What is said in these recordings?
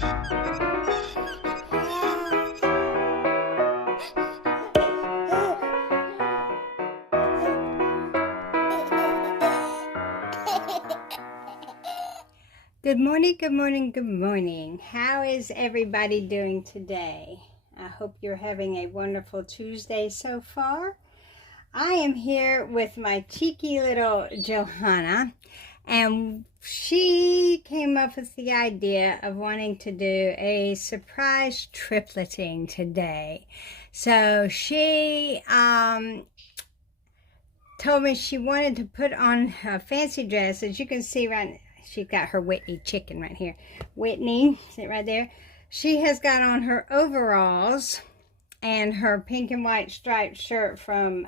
Good morning, good morning, good morning. How is everybody doing today? I hope you're having a wonderful Tuesday so far. I am here with my cheeky little Johanna, and she came up with the idea of wanting to do a surprise tripleting today. So she told me she wanted to put on a fancy dress. As you can see right, she's got her Whitney chicken right here. Whitney, sit right there. She has got on her overalls and her pink and white striped shirt from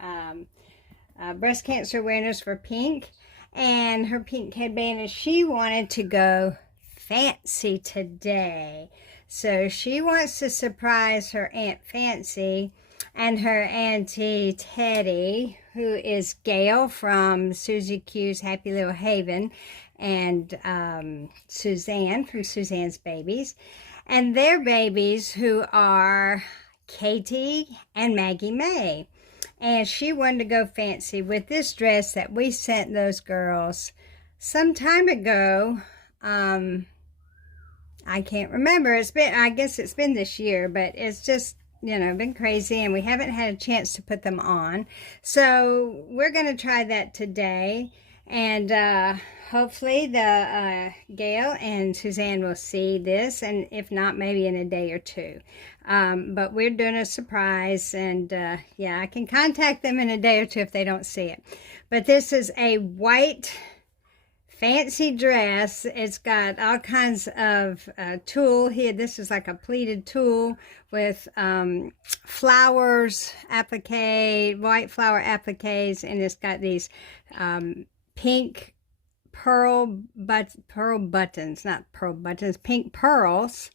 Breast Cancer Awareness for Pink, and her pink headband, and she wanted to go fancy today. So she wants to surprise her Aunt Fancy and her Auntie Teddy, who is Gail from Susie Q's sHappyLittleHaven, and Suzanne from Suzanne's Babies, and their babies, who are Katie and Maggie May. And she wanted to go fancy with this dress that we sent those girls some time ago. I can't remember. I guess it's been this year, but it's just, you know, been crazy, and we haven't had a chance to put them on. So we're going to try that today, and hopefully the Gail and Suzanne will see this, and if not, maybe in a day or two. But we're doing a surprise, and yeah, I can contact them in a day or two if they don't see it. But this is a white fancy dress. It's got all kinds of tulle here. This is like a pleated tulle with flowers applique, white flower appliques, and it's got these pink pearl buttons, not pearl buttons, pink pearls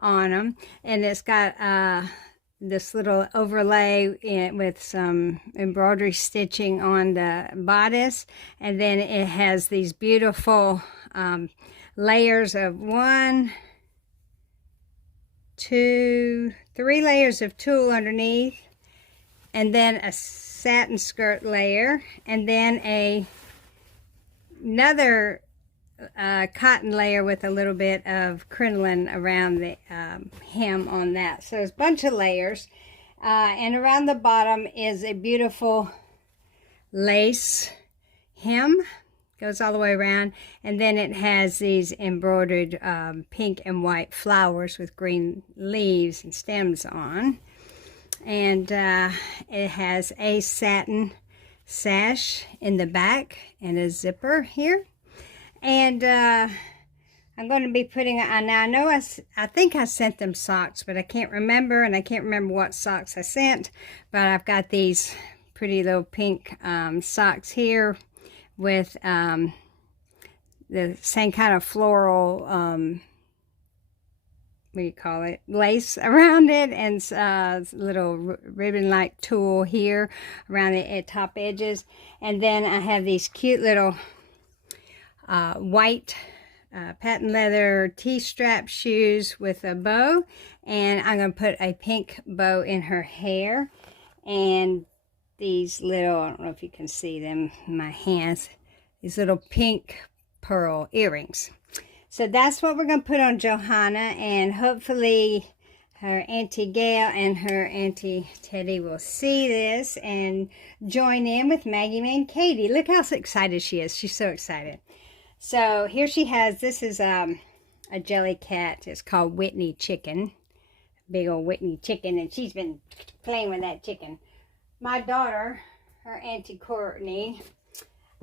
on them, and it's got this little overlay with some embroidery stitching on the bodice, and then it has these beautiful layers of 1, 2, 3 layers of tulle underneath, and then a satin skirt layer, and then another cotton layer with a little bit of crinoline around the hem on that. So it's a bunch of layers, and around the bottom is a beautiful lace hem, goes all the way around, and then it has these embroidered pink and white flowers with green leaves and stems on, and it has a satin sash in the back and a zipper here. And I'm going to be putting on. Now, I know I think I sent them socks, but I can't remember, and I can't remember what socks I sent. But I've got these pretty little pink socks here with the same kind of floral, what do you call it, lace around it, and little ribbon-like tulle here around the top edges. And then I have these cute little white patent leather T-strap shoes with a bow, and I'm going to put a pink bow in her hair, and these little, I don't know if you can see them in my hands, these little pink pearl earrings. So that's what we're going to put on Johanna, and hopefully her Auntie Gail and her Auntie Teddy will see this and join in with Maggie May and Katie. Look how excited she is. She's so excited. So here she has, this is a jelly cat. It's called Whitney Chicken. Big old Whitney Chicken, and she's been playing with that chicken. My daughter, her Auntie Courtney,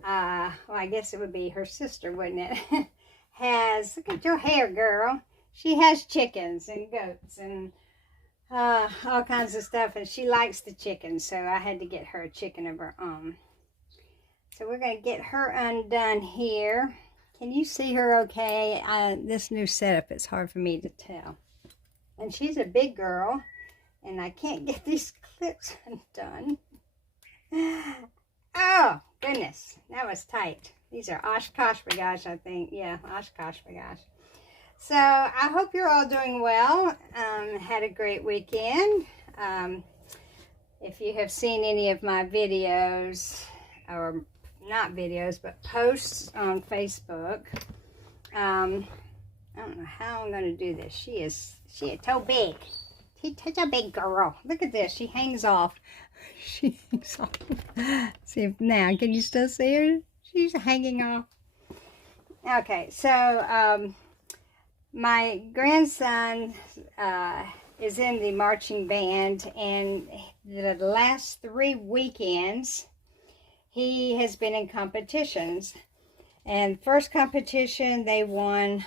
well, I guess it would be her sister, wouldn't it? Has, look at your hair, girl. She has chickens and goats and all kinds of stuff, and she likes the chicken, so I had to get her a chicken of her own. So we're going to get her undone here. Can you see her okay? This new setup, it's hard for me to tell. And she's a big girl, and I can't get these clips undone. Oh, goodness. That was tight. These are Oshkosh bagage, I think. Yeah, Oshkosh bagage. So I hope you're all doing well. Had a great weekend. If you have seen any of my videos, or not videos, but posts on Facebook, I don't know how I'm going to do this. She is so big. She's such a big girl. Look at this. She hangs off. She hangs off. See now, can you still see her? She's hanging off. Okay, so my grandson is in the marching band, and the last 3 weekends he has been in competitions. And first competition they won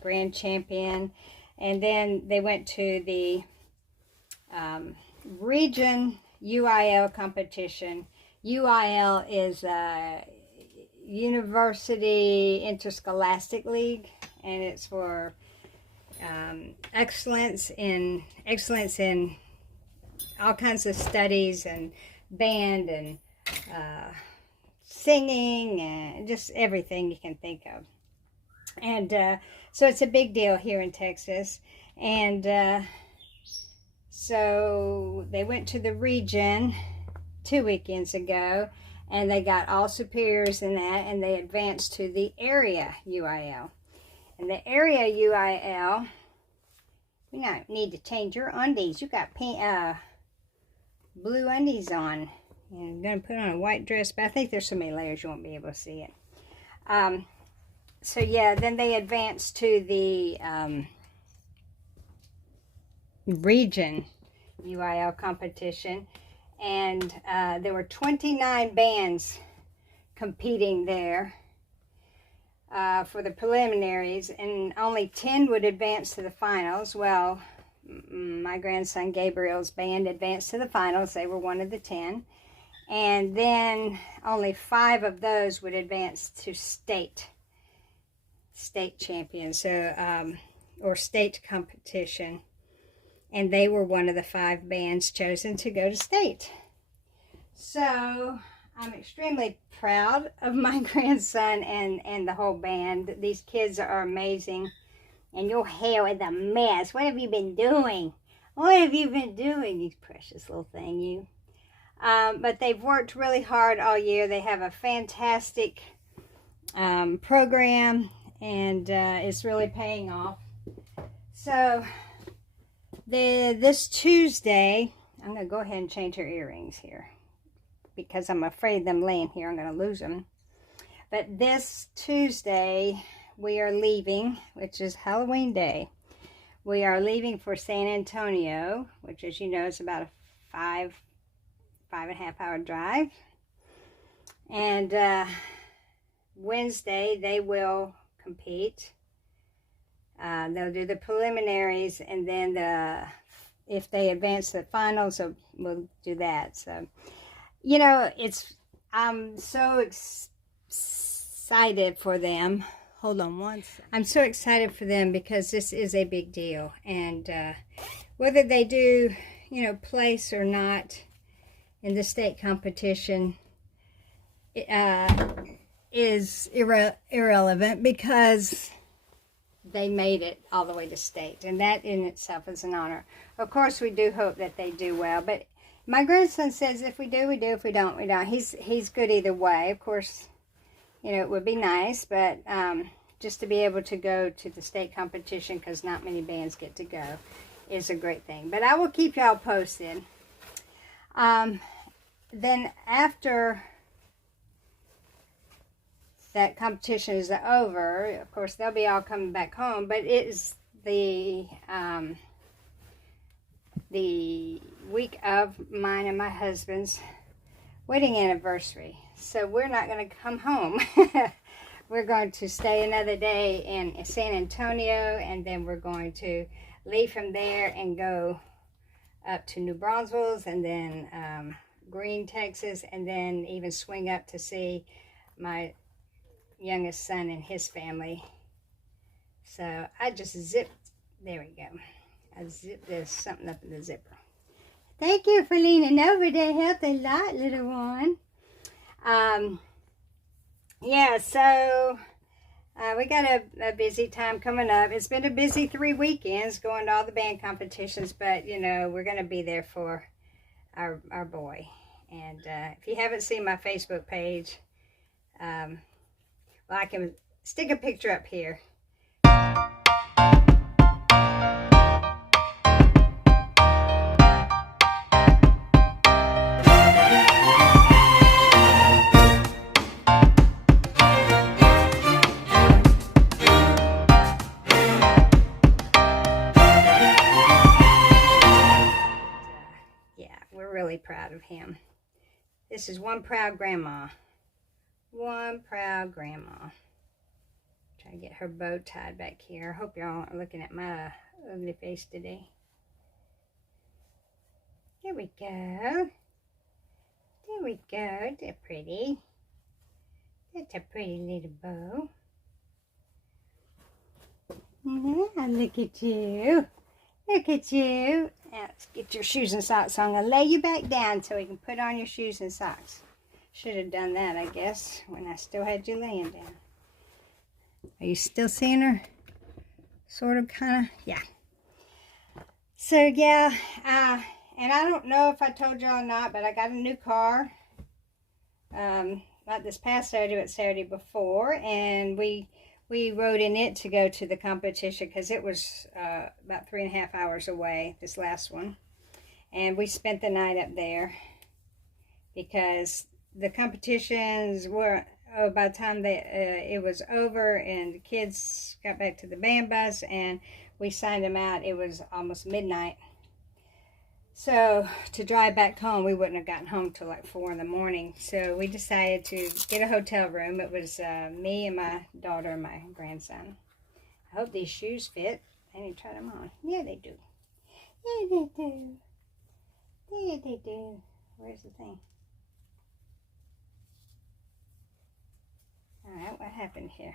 grand champion, and then they went to the region UIL competition. UIL is a University Interscholastic League, and it's for excellence in all kinds of studies and band and singing and just everything you can think of. And so it's a big deal here in Texas. And so they went to the region 2 weekends ago, and they got all superiors in that, and they advanced to the area UIL. And the area UIL, you don't need to change your undies. You got pink, blue undies on. And I'm going to put on a white dress, but I think there's so many layers you won't be able to see it. So yeah, then they advanced to the region UIL competition, and there were 29 bands competing there for the preliminaries, and only 10 would advance to the finals. Well, my grandson Gabriel's band advanced to the finals. They were one of the 10, and then only 5 of those would advance to state champions, so or state competition, and they were one of the 5 bands chosen to go to state. So I'm extremely proud of my grandson and the whole band. These kids are amazing. And your hair is a mess. What have you been doing? What have you been doing, you precious little thing, you? But they've worked really hard all year. They have a fantastic program, and it's really paying off. So this Tuesday, I'm going to go ahead and change her earrings here, because I'm afraid them laying here, I'm going to lose them. But this Tuesday, we are leaving, which is Halloween Day. We are leaving for San Antonio, which, as you know, is about a 5.5 hour drive. And Wednesday, they will compete. They'll do the preliminaries, and then if they advance to the finals, we'll do that. So, you know, I'm so excited for them. Hold on one second. I'm so excited for them because this is a big deal. And whether they do, you know, place or not in the state competition is irrelevant, because they made it all the way to state. And that in itself is an honor. Of course, we do hope that they do well. But my grandson says if we do, we do. If we don't, we don't. He's good either way. Of course, you know, it would be nice, but just to be able to go to the state competition, because not many bands get to go, is a great thing. But I will keep y'all posted. Then after that competition is over, of course, they'll be all coming back home, but it is the week of mine and my husband's wedding anniversary. So we're not going to come home. We're going to stay another day in San Antonio, and then we're going to leave from there and go up to New Braunfels, and then Green, Texas, and then even swing up to see my youngest son and his family. So I just zipped, there we go. I zipped something up in the zipper. Thank you for leaning over. That helped a lot, little one. Yeah, so We got a busy time coming up. It's been a busy 3 weekends going to all the band competitions, but you know, we're going to be there for our boy. And if you haven't seen my Facebook page, well, I can stick a picture up here. We're really proud of him. This is one proud grandma. One proud grandma. Try to get her bow tied back here. I hope y'all aren't looking at my ugly face today. There we go. There we go. They're pretty. That's a pretty little bow. Yeah, look at you. Look at you. Now, let's get your shoes and socks on. I'm going to lay you back down so we can put on your shoes and socks. Should have done that, I guess, when I still had you laying down. Are you still seeing her? Sort of, kind of? Yeah. So, yeah. And I don't know if I told y'all or not, but I got a new car. Not this past Saturday, but Saturday before. And we rode in it to go to the competition because it was about 3.5 hours away, this last one. And we spent the night up there because the competitions were, by the time it was over and the kids got back to the band bus and we signed them out, it was almost midnight. So to drive back home, we wouldn't have gotten home till like 4 in the morning. So we decided to get a hotel room. It was me and my daughter and my grandson. I hope these shoes fit. I need to try them on. Yeah, they do. Yeah, they do. Yeah, they do. Where's the thing? Alright, what happened here?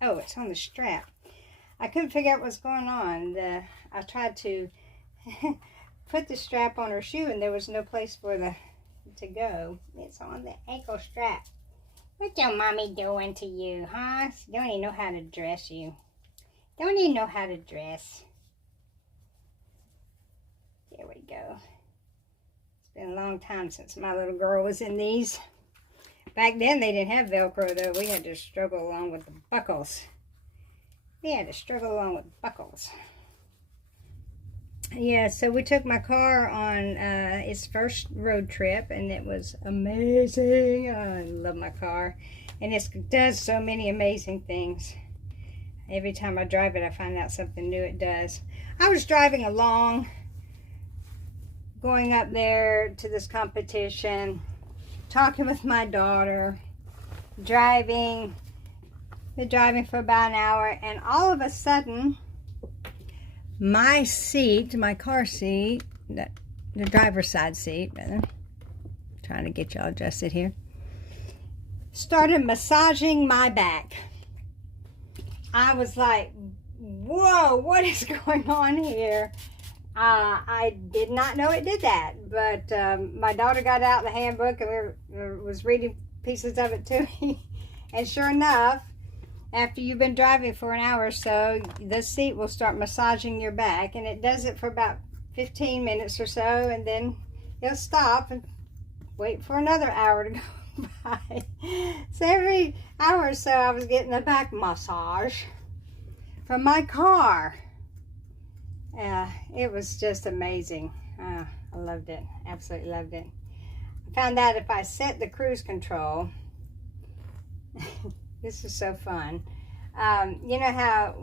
Oh, it's on the strap. I couldn't figure out what's going on. I tried to put the strap on her shoe and there was no place for to go. It's on the ankle strap. What's your mommy doing to you, huh? She don't even know how to dress you. Don't even know how to dress. There we go. It's been a long time since my little girl was in these. Back then they didn't have Velcro though. We had to struggle along with the buckles. Yeah, so we took my car on its first road trip, and it was amazing. I love my car, and it does so many amazing things. Every time I drive it, I find out something new it does. I was driving along, going up there to this competition, talking with my daughter, driving for about an hour, and all of a sudden, my seat, my car seat, the driver's side seat, rather, trying to get y'all adjusted here, started massaging my back. I was like, whoa, what is going on here? I did not know it did that, but my daughter got out the handbook and was reading pieces of it to me, and sure enough, after you've been driving for an hour or so, the seat will start massaging your back, and it does it for about 15 minutes or so, and then it'll stop and wait for another hour to go by. So every hour or so, I was getting a back massage from my car. It was just amazing. I loved it. Absolutely loved it. I found out if I set the cruise control, this is so fun. You know how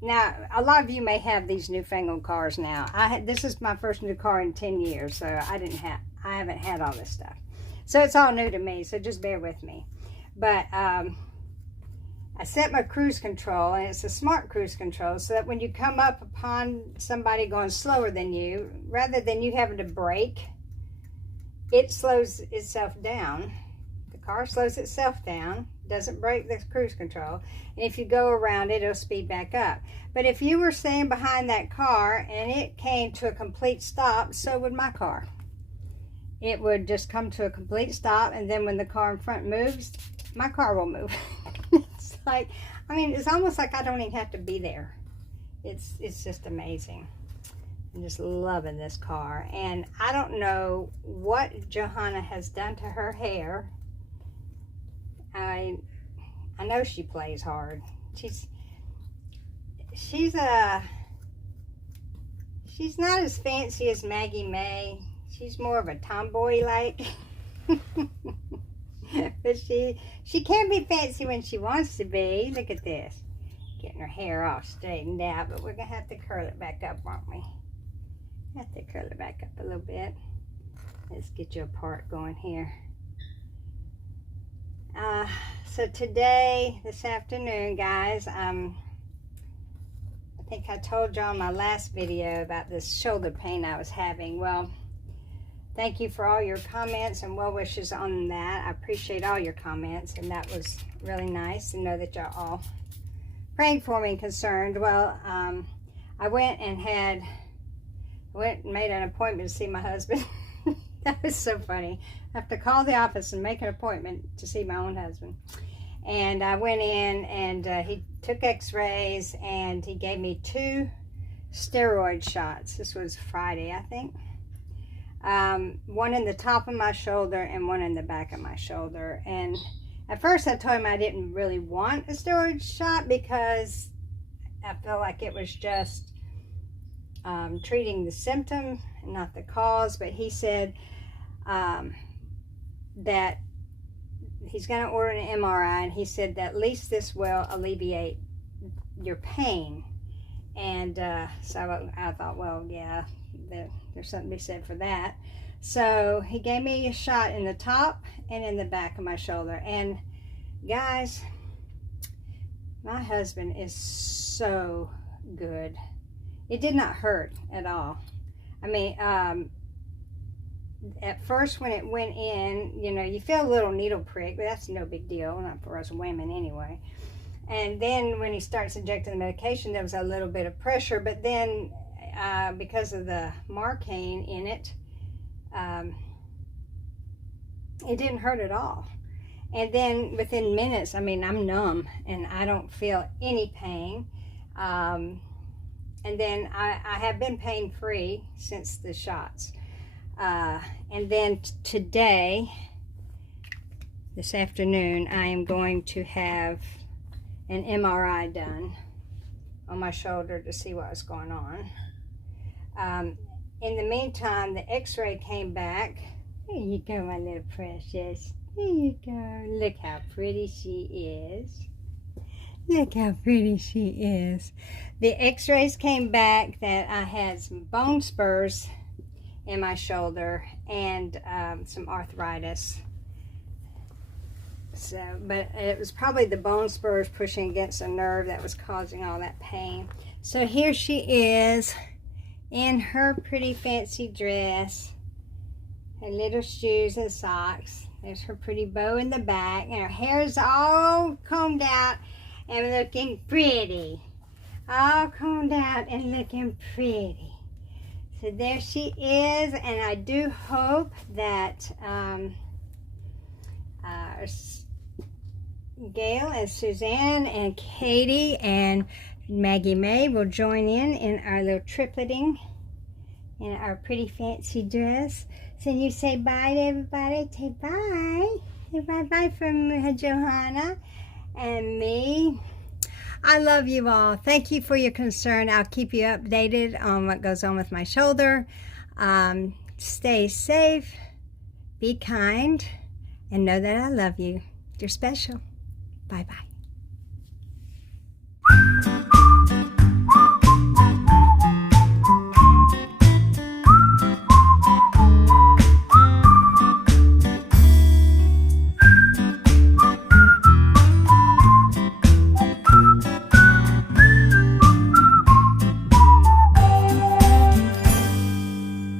now a lot of you may have these newfangled cars now. This is my first new car in 10 years, so I haven't had all this stuff. So it's all new to me, so just bear with me. But I set my cruise control, and it's a smart cruise control, so that when you come up upon somebody going slower than you, rather than you having to brake, it slows itself down. The car slows itself down, doesn't break the cruise control, and if you go around it, it'll speed back up. But if you were staying behind that car and it came to a complete stop, so would my car. It would just come to a complete stop, and then when the car in front moves, my car will move. like, I mean, it's almost like I don't even have to be there. It's just amazing. I'm just loving this car. And I don't know what Johanna has done to her hair. I know she plays hard. She's not as fancy as Maggie May. She's more of a tomboy like. But she can be fancy when she wants to be. Look at this. Getting her hair all straightened out, but we're gonna have to curl it back up, aren't we? Have to curl it back up a little bit. Let's get your part going here. So today, this afternoon, guys, I think I told y'all in my last video about this shoulder pain I was having. Well, thank you for all your comments and well wishes on that. I appreciate all your comments, and that was really nice to know that y'all all praying for me and concerned. Well, I went and made an appointment to see my husband. That was so funny. I have to call the office and make an appointment to see my own husband. And I went in, and he took x-rays, and he gave me 2 steroid shots. This was Friday, I think. One in the top of my shoulder and one in the back of my shoulder. And at first I told him I didn't really want a steroid shot because I felt like it was just treating the symptom and not the cause. But he said that he's going to order an MRI, and he said that at least this will alleviate your pain. And so I thought, well, yeah, there's something to be said for that. So he gave me a shot in the top and in the back of my shoulder. And guys, my husband is so good. It did not hurt at all. I mean, at first when it went in, you know, you feel a little needle prick, but that's no big deal, not for us women anyway. And then when he starts injecting the medication, there was a little bit of pressure, but then because of the Marcaine in it, it didn't hurt at all. And then within minutes, I mean, I'm numb and I don't feel any pain. And then I have been pain-free since the shots. And then today, this afternoon, I am going to have an MRI done on my shoulder to see what's going on. In the meantime, the x-ray came back. There you go, my little precious. There you go. Look how pretty she is. Look how pretty she is. The x-rays came back that I had some bone spurs in my shoulder and some arthritis. So, but it was probably the bone spurs pushing against the nerve that was causing all that pain. So here she is in her pretty fancy dress, her little shoes and socks. There's her pretty bow in the back, and her hair is all combed out and looking pretty. All combed out and looking pretty. So there she is, and I do hope that Gail and Suzanne and Katie and Maggie May will join in our little tripleting in our pretty fancy dress. So you say bye to everybody. Say bye. Say bye-bye from Johanna and me. I love you all. Thank you for your concern. I'll keep you updated on what goes on with my shoulder. Stay safe, be kind, and know that I love you. You're special. Bye-bye.